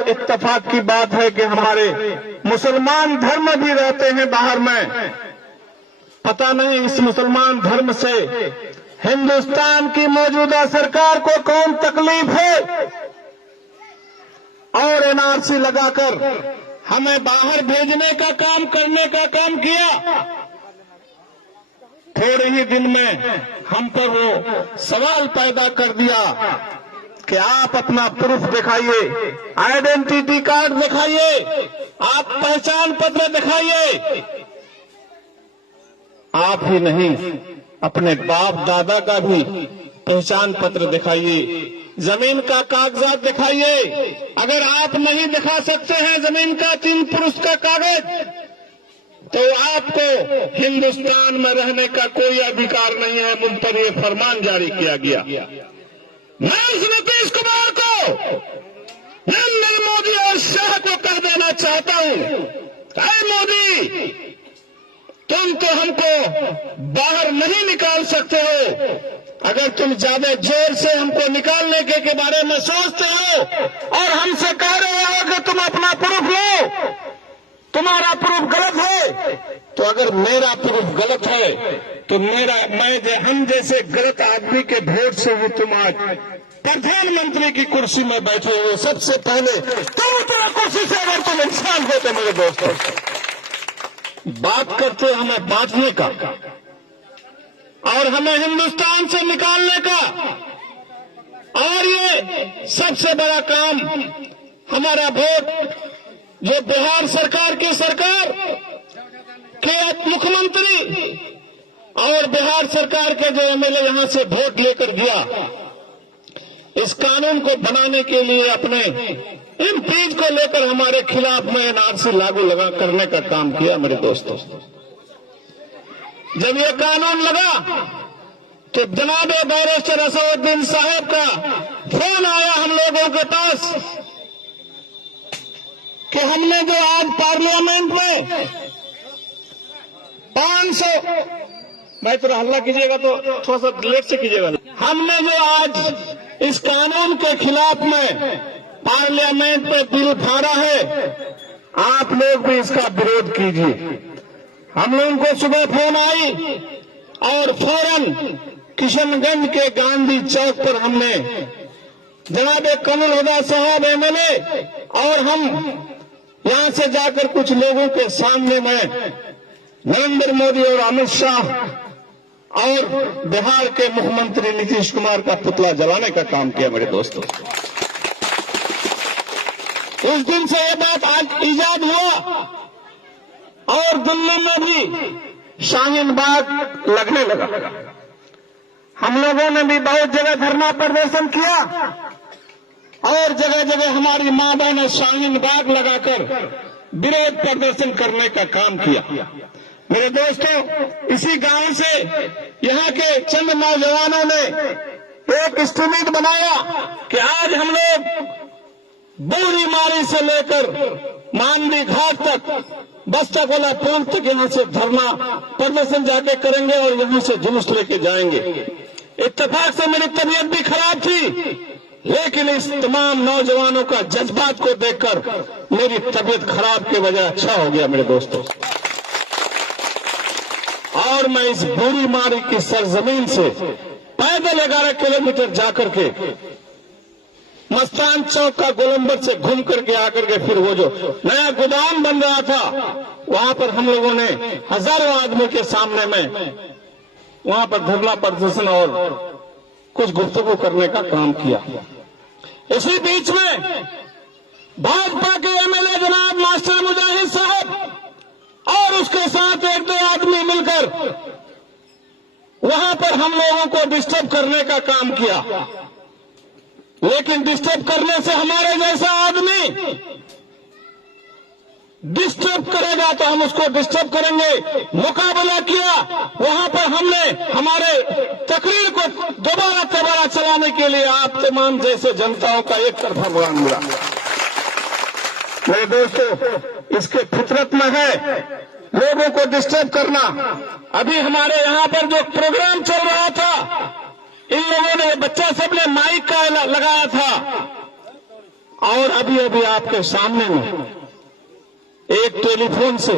इत्तेफाक की बात है कि हमारे मुसलमान धर्म भी रहते हैं बाहर में। पता नहीं इस मुसलमान धर्म से हिंदुस्तान की मौजूदा सरकार को कौन तकलीफ है, और एनआरसी लगाकर हमें बाहर भेजने का काम करने का काम किया। थोड़े ही दिन में हम पर वो सवाल पैदा कर दिया कि आप अपना प्रूफ दिखाइए, आइडेंटिटी कार्ड दिखाइए, आप पहचान पत्र दिखाइए। आप ही नहीं, अपने बाप दादा का भी पहचान पत्र दिखाइए, जमीन का कागजात दिखाइए। अगर आप नहीं दिखा सकते हैं जमीन का 3 पुरुष का कागज, तो आपको हिंदुस्तान में रहने का कोई अधिकार नहीं है। मुझ पर यह फरमान जारी किया गया। मैं उस नीतीश कुमार को, नरेंद्र मोदी और शाह को कह देना चाहता हूं, अरे मोदी, तुम तो हमको बाहर नहीं निकाल सकते हो। अगर तुम ज्यादा जोर से हमको निकालने के बारे में सोचते हो और हमसे कह रहे हो कि तुम अपना प्रूफ लो, तुम्हारा प्रूफ गलत है, तो अगर मेरा प्रूफ गलत है तो हम जैसे गलत आदमी के वोट से ही तुम आज प्रधानमंत्री की कुर्सी में बैठे हो। सबसे पहले तुम उतना कुर्सी से अगर तुम इंसान होते मेरे दोस्तों, बात करते हमें बांटने का और हमें हिंदुस्तान से निकालने का, और ये सबसे बड़ा काम हमारा वोट जो बिहार सरकार की सरकार के मुख्यमंत्री और बिहार सरकार के जो एमएलए यहां से वोट लेकर गया, इस कानून को बनाने के लिए अपने एमपीज को लेकर हमारे खिलाफ में एनआरसी लागू करने का काम किया। मेरे दोस्तों, जब ये कानून लगा तो जनाब बैरिस्टर असदुद्दीन साहब का फोन आया हम लोगों के पास कि हमने जो आज पार्लियामेंट में 500, मैं थोड़ा हल्ला कीजिएगा तो थोड़ा सा लेट से कीजिएगा, हमने जो आज इस कानून के खिलाफ में पार्लियामेंट में बिल फाड़ा है, आप लोग भी इसका विरोध कीजिए। हम लोगों को सुबह फोन आई और फौरन किशनगंज के गांधी चौक पर हमने जनाब कमल हुदा साहब एमएलए और हम यहां से जाकर कुछ लोगों के सामने में नरेंद्र मोदी और अमित शाह और बिहार के मुख्यमंत्री नीतीश कुमार का पुतला जलाने का काम किया। मेरे दोस्तों, उस दिन से यह बात आज इजाद हुआ और दिल्ली में भी शाहीन बाग लगने लगा। हम लोगों ने भी बहुत जगह धरना प्रदर्शन किया और जगह जगह हमारी मां बहनें शाहीन बाग लगाकर विरोध प्रदर्शन करने का काम किया। मेरे दोस्तों, इसी गांव से यहाँ के चंद नौजवानों ने एक एस्टीमेट बनाया कि आज हम लोग बूढ़ी मारी से लेकर मांडवी घाट तक, बस्ताकोला पुल तक यहाँ से धरना प्रदर्शन जाके करेंगे और यहाँ से जुलूस लेके जाएंगे। इत्तेफाक से मेरी तबीयत भी खराब थी, लेकिन इस तमाम नौजवानों का जज्बात को देखकर मेरी तबीयत खराब के वजह अच्छा हो गया। मेरे दोस्तों, और मैं इस बूढ़ी मारी की सरजमीन से पैदल 11 किलोमीटर जाकर के मस्तान चौक का गोलंबर से घूम करके आकर के फिर वो जो नया गोदाम बन रहा था वहां पर हम लोगों ने हजारों आदमी के सामने में वहां पर धरना प्रदर्शन और कुछ गुफ्तगू करने का काम किया। इसी बीच में भाजपा के एमएलए जनाब मास्टर मुजाहिद साहब और उसके साथ 1-2 आदमी मिलकर वहां पर हम लोगों को डिस्टर्ब करने का काम किया। लेकिन डिस्टर्ब करने से हमारे जैसा आदमी डिस्टर्ब करेगा तो हम उसको डिस्टर्ब करेंगे, मुकाबला किया। वहां पर हमने हमारे तकरीर को दोबारा चलाने के लिए आप तमाम जैसे जनताओं का एक तरफा बयान मिला। मेरे दोस्तों, इसके फितरत में है लोगों को डिस्टर्ब करना। अभी हमारे यहाँ पर जो प्रोग्राम चल रहा था, इन लोगों ने, बच्चा सब ने माइक का लगाया था और अभी अभी आपके सामने में एक टेलीफोन से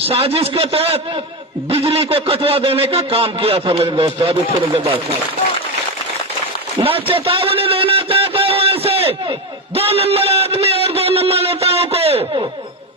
साजिश के तहत बिजली को कटवा देने का काम किया था मेरे दोस्तों। अभी थोड़ी देर बाद मैं चेतावनी देना चाहता हूं ऐसे 2 नंबर आदमी और 2 नंबर नेताओं को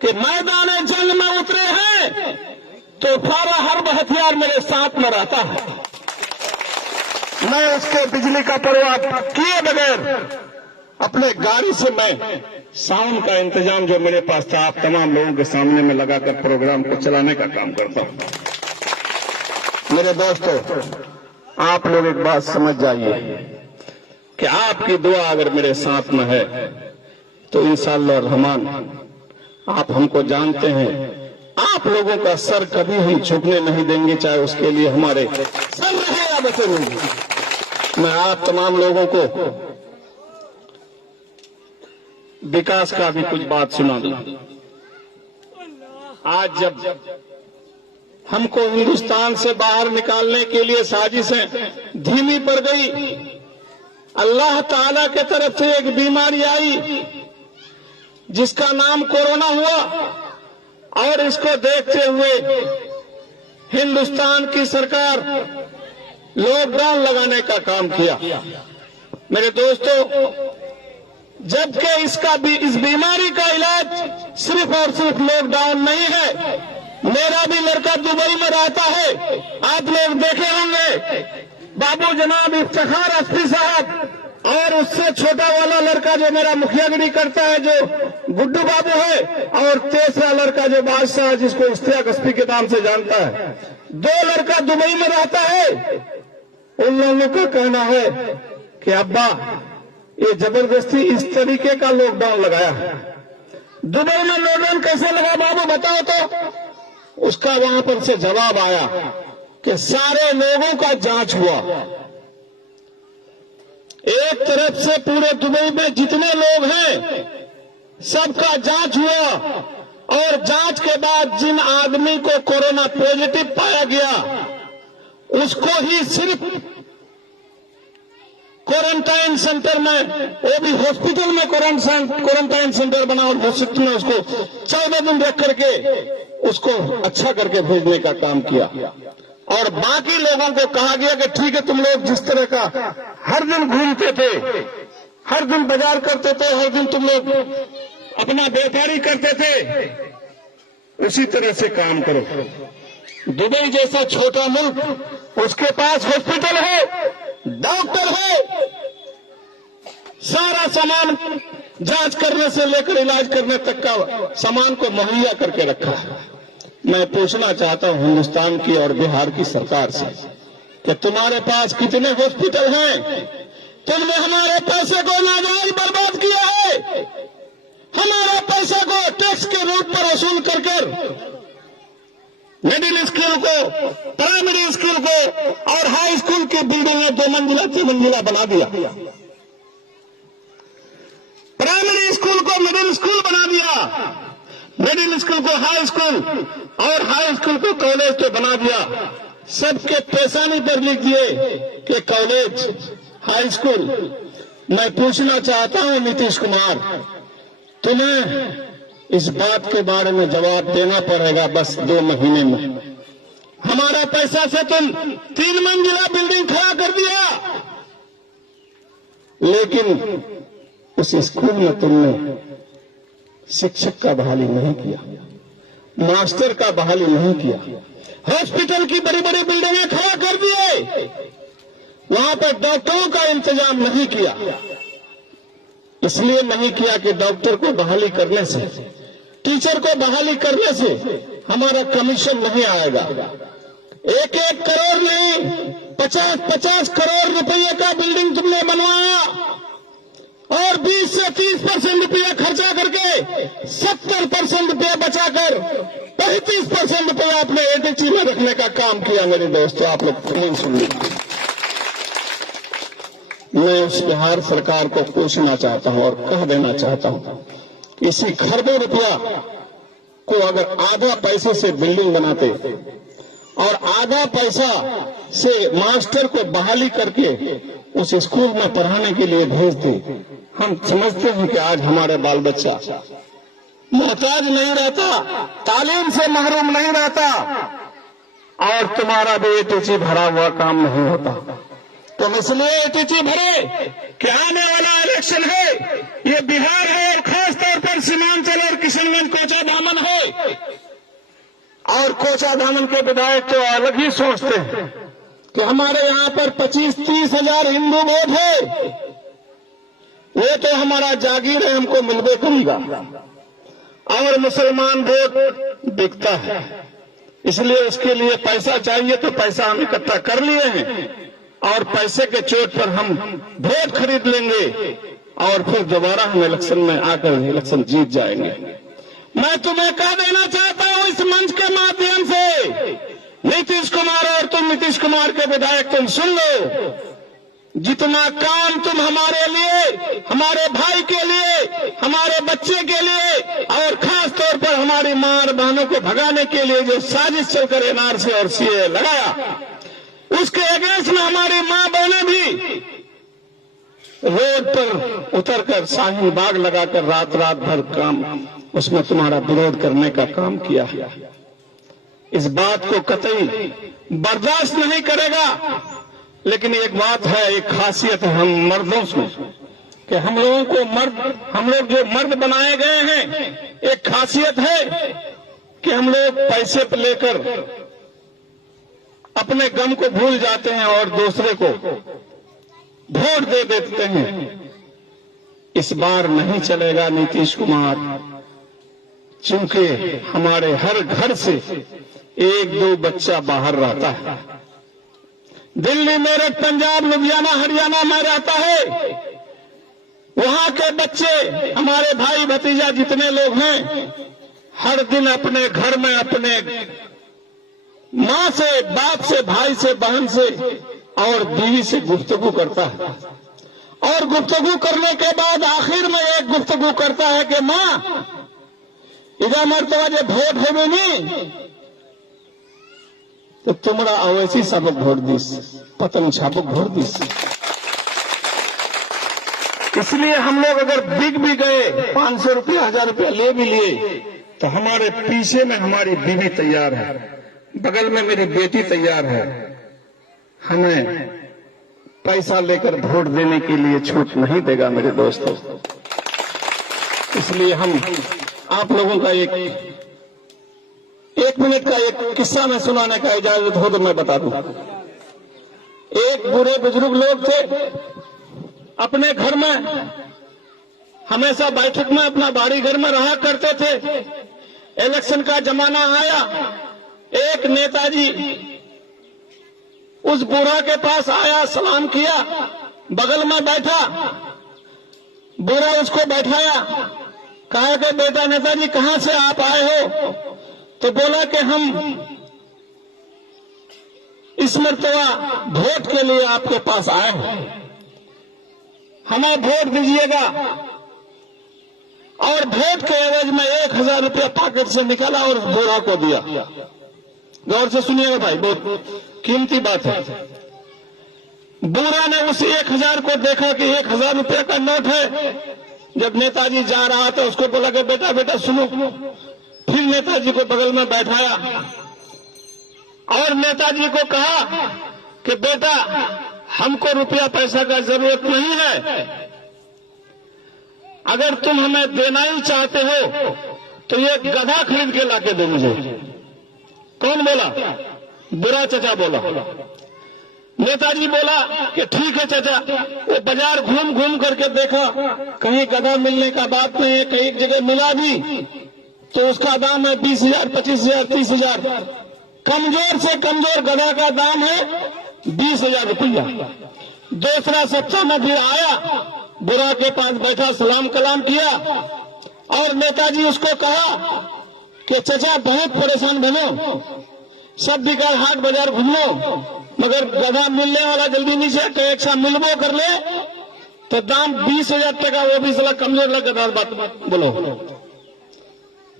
कि मैदान जंग में उतरे हैं तो सारा हर्ब हथियार मेरे साथ में रहता है। मैं उसके बिजली का परवाह किए बगैर अपने गाड़ी से मैं साउंड का इंतजाम जो मेरे पास था आप तमाम लोगों के सामने में लगाकर प्रोग्राम को चलाने का काम करता हूं। मेरे दोस्तों, आप लोग एक बात समझ जाइए कि आपकी दुआ अगर मेरे साथ में है तो इंशाअल्लाह रहमान आप हमको जानते हैं, आप लोगों का सर कभी हम झुकने नहीं देंगे, चाहे उसके लिए हमारे सर रहे या बचे नहीं। मैं आप तमाम लोगों को विकास का भी कुछ बात सुना दूं। आज जब हमको हिंदुस्तान से बाहर निकालने के लिए साजिशें धीमी पड़ गई, अल्लाह ताला के तरफ से एक बीमारी आई जिसका नाम कोरोना हुआ, और इसको देखते हुए हिंदुस्तान की सरकार लॉकडाउन लगाने का काम किया। मेरे दोस्तों, जबकि इस बीमारी का इलाज सिर्फ और सिर्फ लॉकडाउन नहीं है। मेरा भी लड़का दुबई में रहता है, आप लोग देखे होंगे, बाबू जनाब इफ्तिखार अस्फी साहब, और उससे छोटा वाला लड़का जो मेरा मुखियागिरी करता है जो गुड्डू बाबू है, और तीसरा लड़का जो बादशाह जिसको इश्तियाक अस्फी के नाम से जानता है, 2 लड़का दुबई में रहता है। उन लोगों का कहना है कि अब्बा ये जबरदस्ती इस तरीके का लॉकडाउन लगाया है। दुबई में लॉकडाउन कैसे लगा बाबू बताओ तो? उसका वहां पर से जवाब आया कि सारे लोगों का जांच हुआ। एक तरफ से पूरे दुबई में जितने लोग हैं सबका जांच हुआ, और जांच के बाद जिन आदमी को कोरोना पॉजिटिव पाया गया उसको ही सिर्फ क्वारंटाइन सेंटर में, वो भी हॉस्पिटल में क्वारंटाइन सेंटर बना और हॉस्पिटल में उसको 14 दिन रख करके उसको अच्छा करके भेजने का काम किया। और बाकी लोगों को कहा गया कि ठीक है, तुम लोग जिस तरह का हर दिन घूमते थे, हर दिन बाजार करते थे, हर दिन तुम लोग अपना व्यापारी करते थे, उसी तरह से काम करो। दुबई जैसा छोटा मुल्क, उसके पास हॉस्पिटल है, डॉक्टर है, सारा सामान जांच करने से लेकर इलाज करने तक का सामान को मुहैया करके रखा है। मैं पूछना चाहता हूं हिंदुस्तान की और बिहार की सरकार से कि तुम्हारे पास कितने हॉस्पिटल हैं? तुमने हमारे पैसे को नाजायज बर्बाद किया है। हमारे पैसे को टैक्स के रूप पर वसूल कर मिडिल स्कूल को, प्राइमरी स्कूल को और हाई स्कूल की बिल्डिंगें 2 मंजिला 3 मंजिला बना दिया। प्राइमरी स्कूल को मिडिल स्कूल बना दिया, मिडिल स्कूल को हाई स्कूल और हाई स्कूल को कॉलेज तो बना दिया। सबके पेशानी पर लिख दिए कि कॉलेज, हाई स्कूल। मैं पूछना चाहता हूं नीतीश कुमार, तुम्हें इस बात के बारे में जवाब देना पड़ेगा बस 2 महीने में। हमारा पैसा से तुम 3 मंजिला बिल्डिंग खड़ा कर दिया, लेकिन उस स्कूल में तुमने शिक्षक का बहाली नहीं किया, मास्टर का बहाली नहीं किया। हॉस्पिटल की बड़ी बड़ी बिल्डिंगें खड़ा कर दिए, वहां पर डॉक्टरों का इंतजाम नहीं किया। इसलिए नहीं किया कि डॉक्टर को बहाली करने से, टीचर को बहाली करने से हमारा कमीशन नहीं आएगा। 1-1 करोड़ नहीं, 50-50 करोड़ रुपये का बिल्डिंग तुमने बनवाया और 20 से 30% रुपया खर्चा करके 70% रुपया बचाकर 35% रुपया अपने एटीसी में रखने का काम किया। मेरे दोस्तों, आप लोग प्लीज सुन लीजिए। मैं उस बिहार सरकार को पूछना चाहता हूं और कह देना चाहता हूं, इसी खरबों रुपया को अगर आधा पैसे से बिल्डिंग बनाते और आधा पैसा से मास्टर को बहाली करके उस स्कूल में पढ़ाने के लिए भेजते, हम समझते हैं कि आज हमारे बाल बच्चा मोहताज नहीं रहता, तालीम से महरूम नहीं रहता, और तुम्हारा भी एटीसी भरा हुआ काम नहीं होता। तुम इसलिए एटीसी भरे कि आने वाला इलेक्शन है, ये बिहार है और खास तौर पर सीमांचल और किशनगंज कोचा दामन है। और कोचा दामन के विधायक तो अलग ही सोचते हैं कि हमारे यहाँ पर 25-30 हजार हिंदू वोट है, वो तो हमारा जागीर है, हमको मिलबे करेगा। और मुसलमान वोट बिकता है, इसलिए उसके लिए पैसा चाहिए, तो पैसा हम इकट्ठा कर लिए हैं और पैसे के चोट पर हम वोट खरीद लेंगे और फिर दोबारा हम इलेक्शन में आकर इलेक्शन जीत जाएंगे। मैं तुम्हें कह देना चाहता हूं इस मंच के माध्यम से, नीतीश कुमार और तुम नीतीश कुमार के विधायक, तुम सुन लो, जितना काम तुम हमारे लिए, हमारे भाई के लिए, हमारे बच्चे के लिए और खास तौर पर हमारी मां और बहनों को भगाने के लिए जो साजिश चलकर एनआरसी और सीए लगाया, उसके अगेंस्ट में हमारी मां बहनें भी रोड पर उतरकर शाहीन बाग लगाकर रात रात भर काम उसमें तुम्हारा विरोध करने का काम किया है। इस बात को कतई बर्दाश्त नहीं करेगा। लेकिन एक बात है, एक खासियत है हम मर्दों में कि हम लोगों को हम लोग जो मर्द बनाए गए हैं, एक खासियत है कि हम लोग पैसे पर लेकर अपने गम को भूल जाते हैं और दूसरे को वोट दे देते हैं। इस बार नहीं चलेगा नीतीश कुमार, क्योंकि हमारे हर घर से 1-2 बच्चा बाहर रहता है। दिल्ली, मेरठ, पंजाब, लुधियाना, हरियाणा में रहता है। वहां के बच्चे, हमारे भाई भतीजा जितने लोग हैं, हर दिन अपने घर में अपने मां से, बाप से, भाई से, बहन से और बीवी से गुफ्तगू करता है। और गुफ्तगू करने के बाद आखिर में एक गुफ्तगू करता है कि मां इधर मरतबा जो वोट है भी नहीं तो तुमरा अवैसी सबक वोट दीस, पतन छापक वोट दीस। इसलिए हम लोग अगर बिक भी गए, 500 रुपया 1000 रुपया ले भी लिए, तो हमारे पीछे में हमारी बीवी तैयार है, बगल में मेरी बेटी तैयार है। हमें पैसा लेकर वोट देने के लिए छूट नहीं देगा मेरे दोस्तों। इसलिए हम आप लोगों का एक मिनट का एक किस्सा में सुनाने का इजाजत हो तो मैं बता दूं। एक बूढ़े बुजुर्ग लोग थे, अपने घर में हमेशा बैठक में अपना बाड़ी घर में रहा करते थे। इलेक्शन का जमाना आया, एक नेताजी उस बूढ़ा के पास आया, सलाम किया, बगल में बैठा। बूढ़ा उसको बैठाया, कहा कि बेटा नेताजी कहां से आप आए हो? तो बोला कि हम इस मर्तबा वोट के लिए आपके पास आए हैं, हमें वोट दीजिएगा। और वोट के एवज में 1000 रुपया पॉकेट से निकाला और बूढ़ा को दिया। गौर से सुनिएगा भाई, बहुत कीमती बात है। बूढ़ा ने उस 1000 को देखा कि 1000 रुपया का नोट है। जब नेताजी जा रहा था उसको बोला कि बेटा बेटा सुनो। फिर नेताजी को बगल में बैठाया और नेताजी को कहा कि बेटा हमको रुपया पैसा का जरूरत नहीं है, अगर तुम हमें देना ही चाहते हो तो ये गधा खरीद के लाके दो मुझे। कौन बोला? बुरा चचा बोला। नेताजी बोला कि ठीक है चाचा। वो बाजार घूम घूम करके देखा, कहीं गधा मिलने का बात नहीं है, कहीं जगह मिला भी तो उसका दाम है 20,000, 25,000, 30,000। कमजोर से कमजोर गधा का दाम है 20,000 रुपया। दूसरा सप्ताह में फिर आया, बुरा के पास बैठा, सलाम कलाम किया और नेताजी उसको कहा कि चाचा बहुत परेशान बनो, सब बिकार हाट बाजार घूमो, मगर गधा मिलने वाला जल्दी नहीं से, तो एक साथ मिलबो कर ले तो दाम 20,000 टका, वो भी साला कमजोर लग गधा। बात बोलो,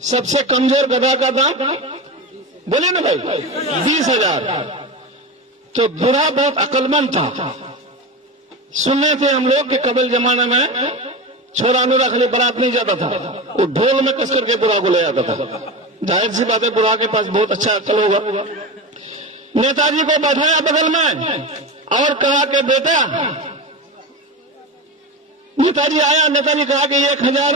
सबसे कमजोर गधा का दाम बोले ना भाई 20,000। तो बुढ़ा बहुत अक्लमंद था। सुने थे हम लोग कि कबल जमाने में छोरा अनुरा खाली बारात नहीं जाता था, वो ढोल में कस करके बुरा को ले आता था। जाहिर सी बात है बुरा के पास बहुत अच्छा अकल होगा। नेताजी को बैठाया बगल में और कहा कि बेटा, नेताजी आया, नेताजी कहा कि 1000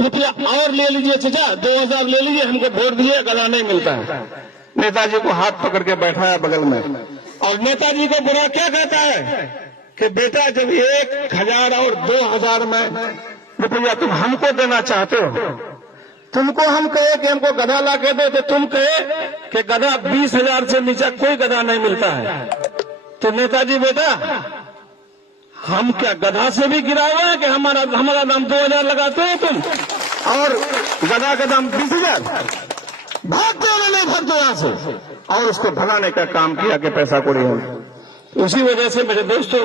रुपया और ले लीजिए चाचा, 2000 ले लीजिए, हमको वोट दिए, गधा नहीं मिलता है। नेताजी को हाथ पकड़ के बैठाया बगल में, और नेताजी को बुरा क्या कहता है कि बेटा जब 1000 और 2000 में रुपया तुम हमको देना चाहते हो, तुमको हम कहे कि हमको गधा ला के दो, तो तुम कहे कि गधा 20,000 से नीचे कोई गधा नहीं मिलता है। तो नेताजी बेटा, हम क्या गधा से भी गिरा हुआ है कि हमारा दाम 2000 लगाते हो तुम, और गधा का दाम 20,000? भागते हो नहीं, भागते यहां से, और उसको भगाने का काम किया कि पैसा कौड़ी हो। उसी वजह से मेरे दोस्तों,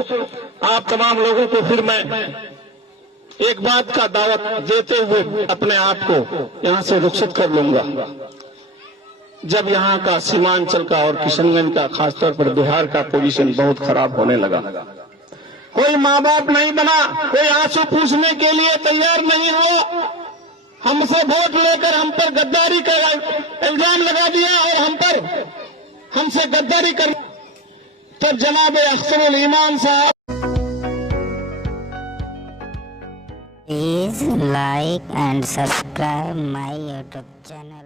आप तमाम लोगों को फिर मैं एक बात का दावत देते हुए अपने आप को यहां से रुखसत कर लूंगा। जब यहाँ का सीमांचल का और किशनगंज का, खासतौर पर बिहार का पोजीशन बहुत खराब होने लगा, कोई माँ बाप नहीं बना, कोई आंसू पूछने के लिए तैयार नहीं हो, हमसे वोट लेकर हम पर गद्दारी का इल्जाम लगा दिया और हमसे गद्दारी कर, तब जनाब अख्तरुल ईमान साहब, Please like and subscribe my YouTube channel.